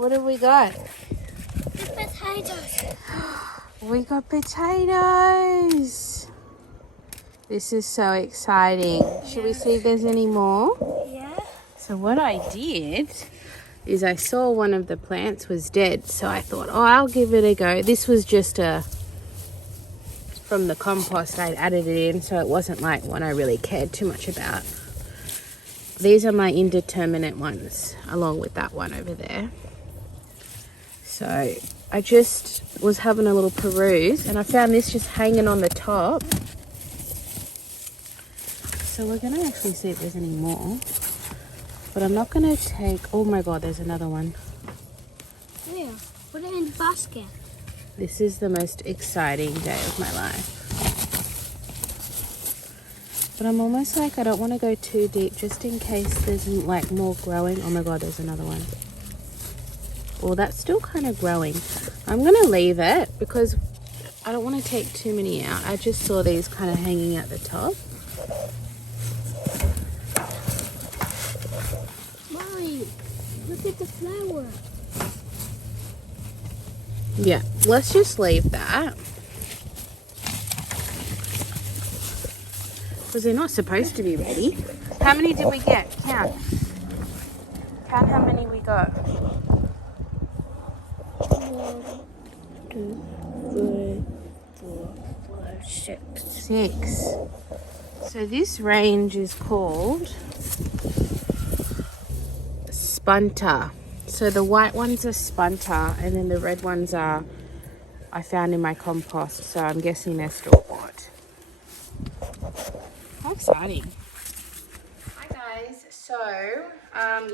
What have we got? The potatoes. We got potatoes. This is so exciting. Should we see if there's any more? Yeah. So what I did is I saw one of the plants was dead. So I thought, oh, I'll give it a go. This was just from the compost. I'd added it in, so it wasn't like one I really cared too much about. These are my indeterminate ones, along with that one over there. So I just was having a little peruse and I found this just hanging on the top. So we're going to actually see if there's any more. But I'm not going to take... Oh my God, there's another one. Where? Put it in the basket. This is the most exciting day of my life. But I'm almost like I don't want to go too deep just in case there's like more growing. Oh my God, there's another one. Well, that's still kind of growing. I'm going to leave it because I don't want to take too many out. I just saw these kind of hanging at the top. Mommy, look at the flower. Yeah, let's just leave that. Because they're not supposed to be ready. How many did we get? Count. Count how many we got. 1, 2, 3, 4, 5, 6. 6. So this range is called Spunter. So the white ones are Spunter and then the red ones are I found in my compost. So I'm guessing they're store-bought. How exciting. Hi guys. So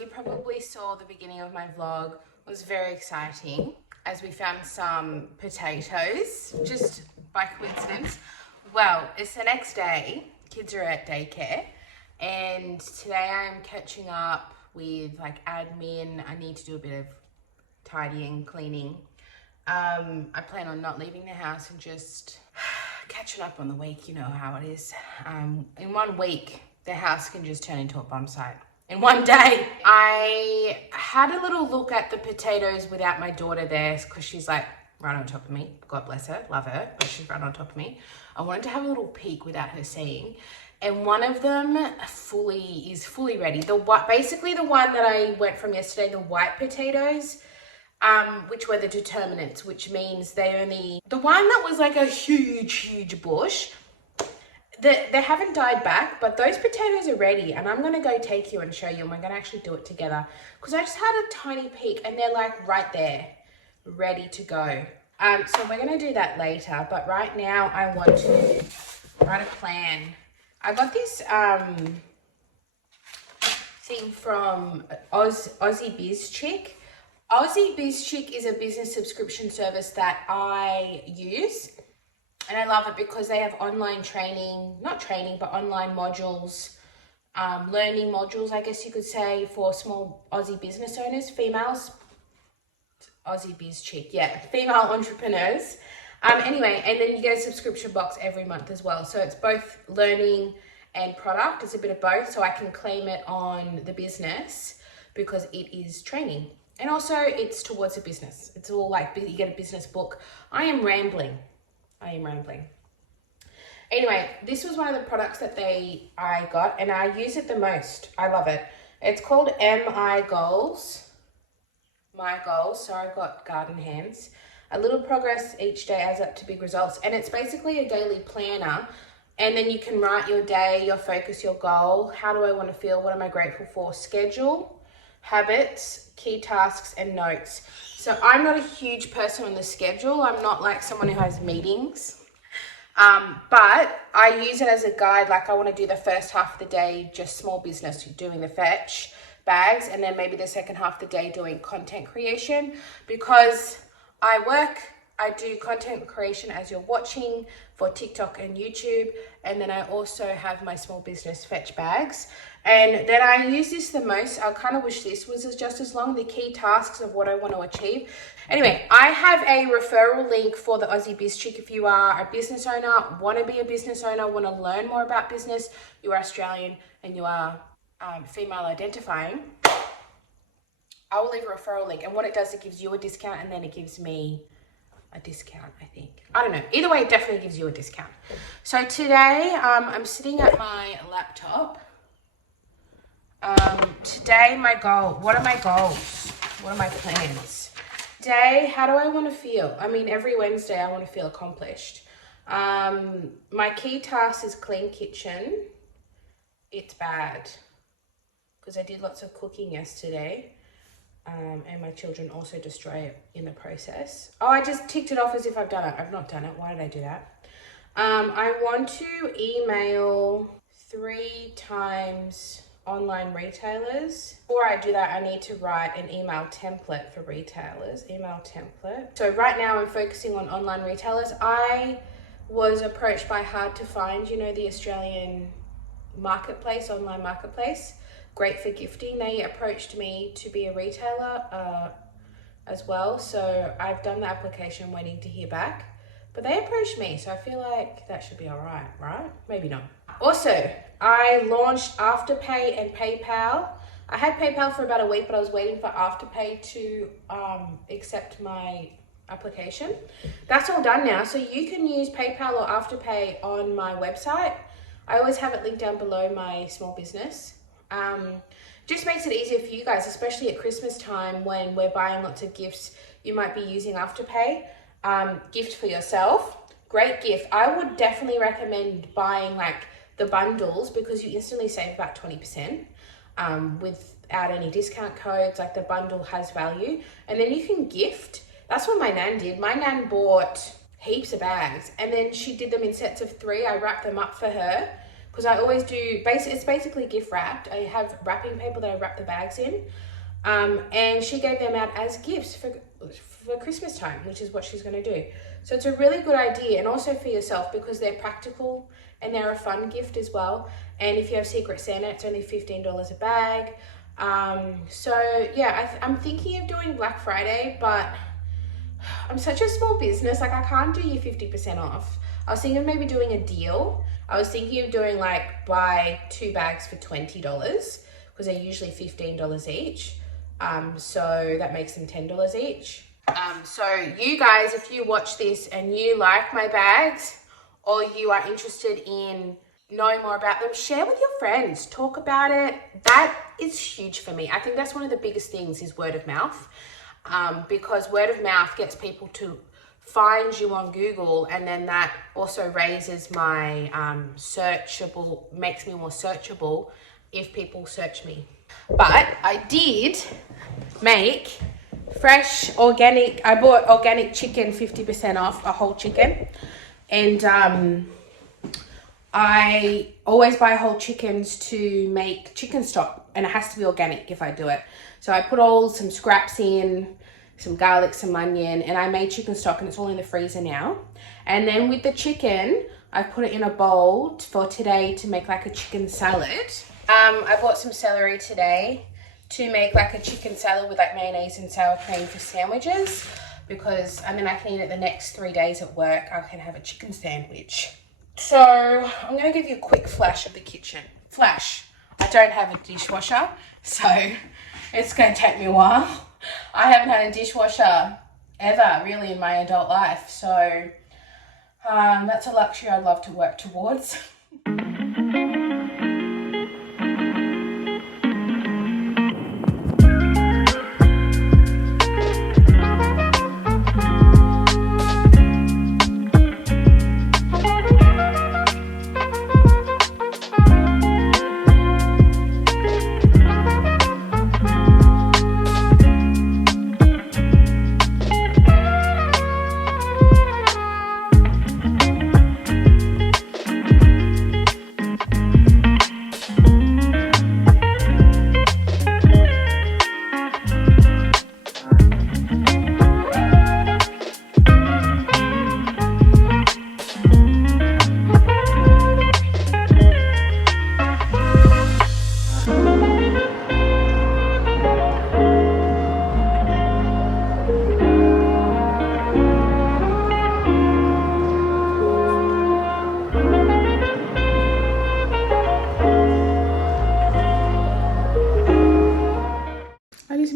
you probably saw the beginning of my vlog. It was very exciting as we found some potatoes just by coincidence. Well, it's the next day. Kids are at daycare and today I'm catching up with like admin. I need to do a bit of tidying, cleaning. I plan on not leaving the house and just catching up on the week. You know how it is. In 1 week, the house can just turn into a bomb site. In 1 day. I had a little look at the potatoes without my daughter there because she's like right on top of me. God bless her, love her, but she's right on top of me. I wanted to have a little peek without her seeing. And one of them is fully ready. Basically the one that I went from yesterday, the white potatoes, which were the determinants, which means the one that was like a huge bush, they haven't died back, but those potatoes are ready and I'm gonna go take you and show you and we're gonna actually do it together because I just had a tiny peek and they're like right there, ready to go. So we're gonna do that later, but right now I want to write a plan. I got this thing from Aussie Biz Chick. Aussie Biz Chick is a business subscription service that I use. And I love it because they have online training, not training, but online modules, learning modules, I guess you could say, for small Aussie business owners, females. Aussie Biz Chick, yeah, female entrepreneurs. Anyway, and then you get a subscription box every month as well. So it's both learning and product. It's a bit of both. So I can claim it on the business because it is training. And also it's towards a business. It's all like, you get a business book. I am rambling. Anyway, this was one of the products that I got and I use it the most. I love it. It's called My Goals. Sorry, I've got garden hands. A little progress each day adds up to big results. And it's basically a daily planner. And then you can write your day, your focus, your goal. How do I want to feel? What am I grateful for? Schedule, habits, key tasks, and notes. So I'm not a huge person on the schedule. I'm not like someone who has meetings. But I use it as a guide. Like I want to do the first half of the day, just small business, doing the fetch bags. And then maybe the second half of the day doing content creation because I do content creation as you're watching for TikTok and YouTube. And then I also have my small business fetch bags. And then I use this the most. I kind of wish this was just as long, the key tasks of what I want to achieve. Anyway, I have a referral link for the Aussie Biz Chick. If you are a business owner, want to be a business owner, want to learn more about business, you are Australian and you are female identifying, I will leave a referral link, and what it does, it gives you a discount, and then it gives me a discount, I think. I don't know. Either way, it definitely gives you a discount. So today, I'm sitting at my laptop. Today, my goal, what are my goals? What are my plans? Today, how do I want to feel? I mean, every Wednesday, I want to feel accomplished. My key task is clean kitchen. It's bad because I did lots of cooking yesterday. And my children also destroy it in the process. Oh, I just ticked it off as if I've done it. I've not done it. Why did I do that? I want to email 3 times online retailers. Before I do that, I need to write an email template for retailers. Email template. So right now I'm focusing on online retailers. I was approached by Hard to Find, you know, the Australian marketplace, online marketplace. Great for gifting. They approached me to be a retailer as well. So I've done the application, waiting to hear back. But they approached me, so I feel like that should be all right, right? Maybe not. Also, I launched Afterpay and PayPal. I had PayPal for about a week, but I was waiting for Afterpay to accept my application. That's all done now. So you can use PayPal or Afterpay on my website. I always have it linked down below my small business. Just makes it easier for you guys, especially at Christmas time when we're buying lots of gifts. You might be using Afterpay. Gift for yourself, great gift. I would definitely recommend buying like the bundles because you instantly save about 20% without any discount codes. Like the bundle has value, and then you can gift. That's what my nan did. My nan bought heaps of bags, and then she did them in sets of 3. I wrapped them up for her because I always do, it's basically gift wrapped. I have wrapping paper that I wrap the bags in, and she gave them out as gifts for Christmas time, which is what she's going to do. So it's a really good idea, and also for yourself because they're practical and they're a fun gift as well. And if you have Secret Santa, it's only $15 a bag. So yeah, I'm thinking of doing Black Friday, but I'm such a small business, like I can't do you 50% off. I was thinking of maybe doing a deal. I was thinking of doing like buy 2 bags for $20 because they're usually $15 each. So that makes them $10 each. So you guys, if you watch this and you like my bags or you are interested in knowing more about them, share with your friends, talk about it. That is huge for me. I think that's one of the biggest things is word of mouth, because word of mouth gets people to find you on Google, and then that also raises my searchable, makes me more searchable if people search me. But I did make fresh organic, I bought organic chicken 50% off, a whole chicken, and I always buy whole chickens to make chicken stock, and it has to be organic if I do it. So I put some scraps in, some garlic, some onion, and I made chicken stock, and it's all in the freezer now. And then with the chicken, I put it in a bowl for today to make like a chicken salad. I bought some celery today to make like a chicken salad with like mayonnaise and sour cream for sandwiches, because and then I can eat it the next 3 days at work. I can have a chicken sandwich. So I'm going to give you a quick flash of the kitchen. Flash. I don't have a dishwasher, so it's going to take me a while. I haven't had a dishwasher ever really in my adult life, so that's a luxury I'd love to work towards.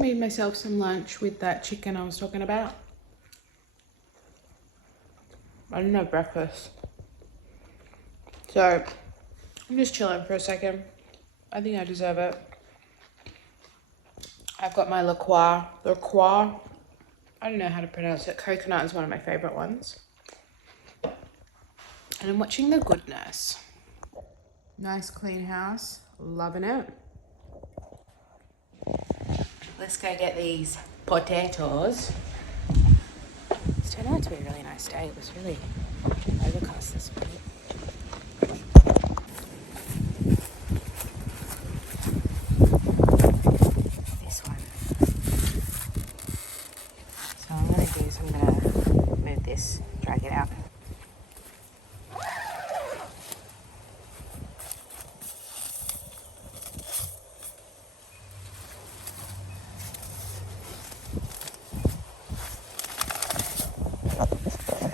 made myself some lunch with that chicken I was talking about. I didn't have breakfast. So I'm just chilling for a second. I think I deserve it. I've got my La Croix. I don't know how to pronounce it. Coconut is one of my favorite ones. And I'm watching The Good Nurse. Nice clean house. Loving it. Let's go get these potatoes. It's turned out to be a really nice day. It was really overcast this morning. This one. So what I'm going to do is I'm going to move this, drag it out.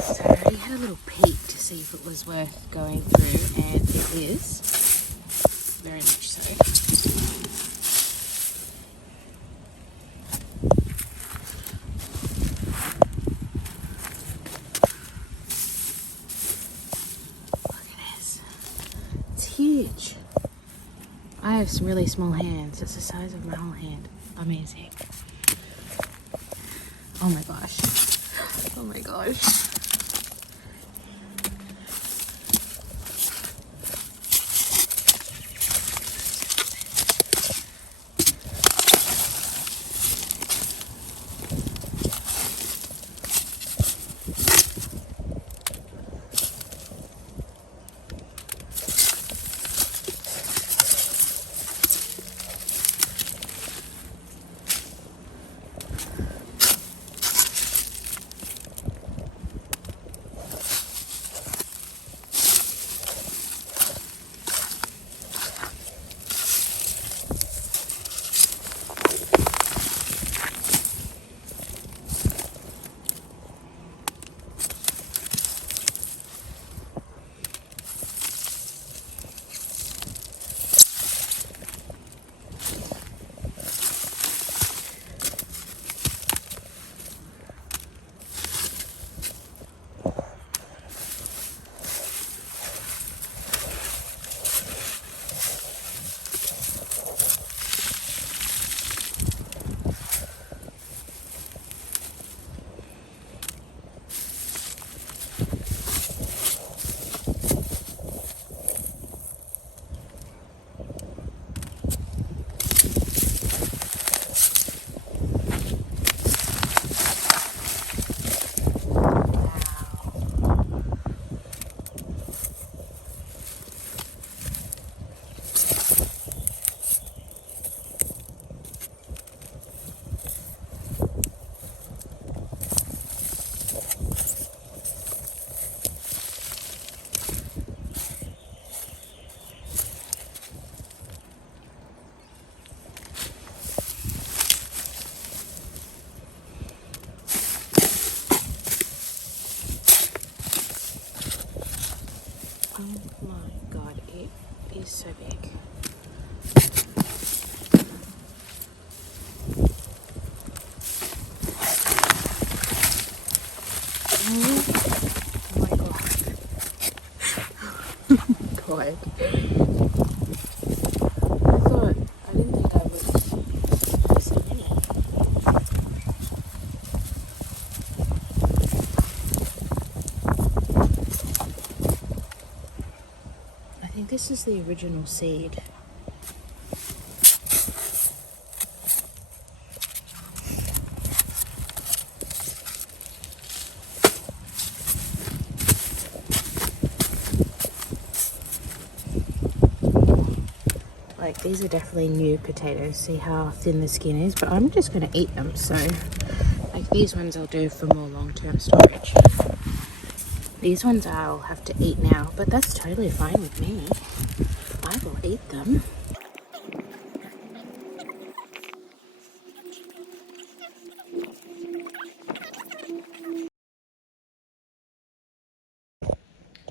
So I already had a little peek to see if it was worth going through, and it is. Very much so. Look at this. It's huge. I have some really small hands. It's the size of my whole hand. Amazing. Oh my gosh. Oh my gosh. Oh my god, it is so big. Oh my god. God. I didn't think I would so many. I think this is the original seed. Like, these are definitely new potatoes. See how thin the skin is, but I'm just going to eat them. So, like, these ones I'll do for more long-term storage. These ones I'll have to eat now, but that's totally fine with me. I will eat them.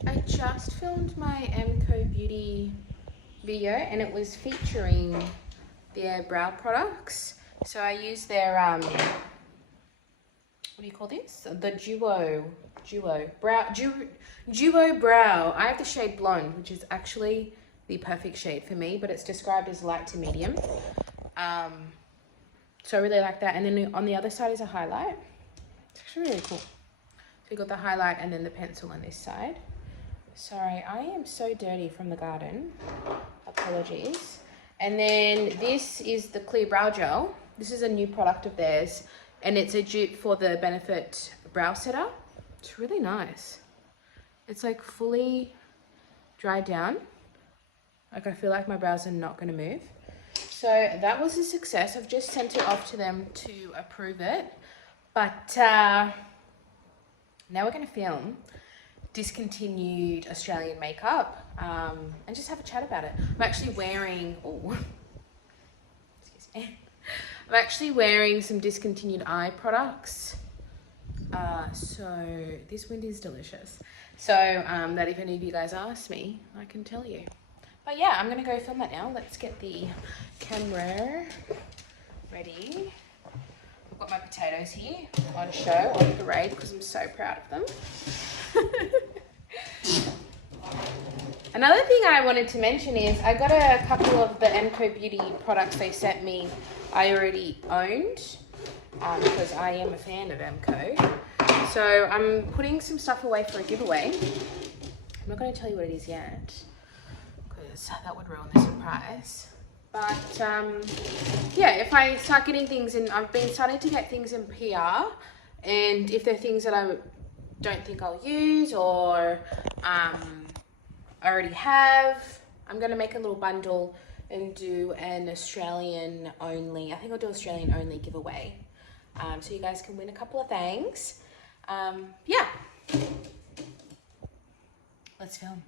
I just filmed my MCO Beauty video and it was featuring their brow products. So I use their, what do you call this? The Duo Brow. I have the shade Blonde, which is actually the perfect shade for me, but it's described as light to medium. So I really like that. And then on the other side is a highlight. It's actually really cool. So you got the highlight and then the pencil on this side. Sorry, I am so dirty from the garden. Apologies. And then this is the Clear Brow Gel. This is a new product of theirs, and it's a dupe for the Benefit Brow Setter. It's really nice. It's like fully dried down. Like I feel like my brows are not going to move. So that was a success. I've just sent it off to them to approve it. But now we're going to film discontinued Australian makeup and just have a chat about it. I'm actually wearing, excuse me. I'm actually wearing some discontinued eye products. So this wind is delicious. So that if any of you guys ask me, I can tell you. But yeah, I'm gonna go film that now. Let's get the camera ready. I've got my potatoes here on show, on parade, because I'm so proud of them. Another thing I wanted to mention is I got a couple of the Emco Beauty products they sent me I already owned because I am a fan of Emco. So I'm putting some stuff away for a giveaway. I'm not going to tell you what it is yet because that would ruin the surprise. But yeah, if I start getting things in, I've been starting to get things in PR, and if they're things that I don't think I'll use or I already have, I'm going to make a little bundle and do an Australian only, I think I'll do Australian only giveaway. So you guys can win a couple of things. Yeah. Let's film.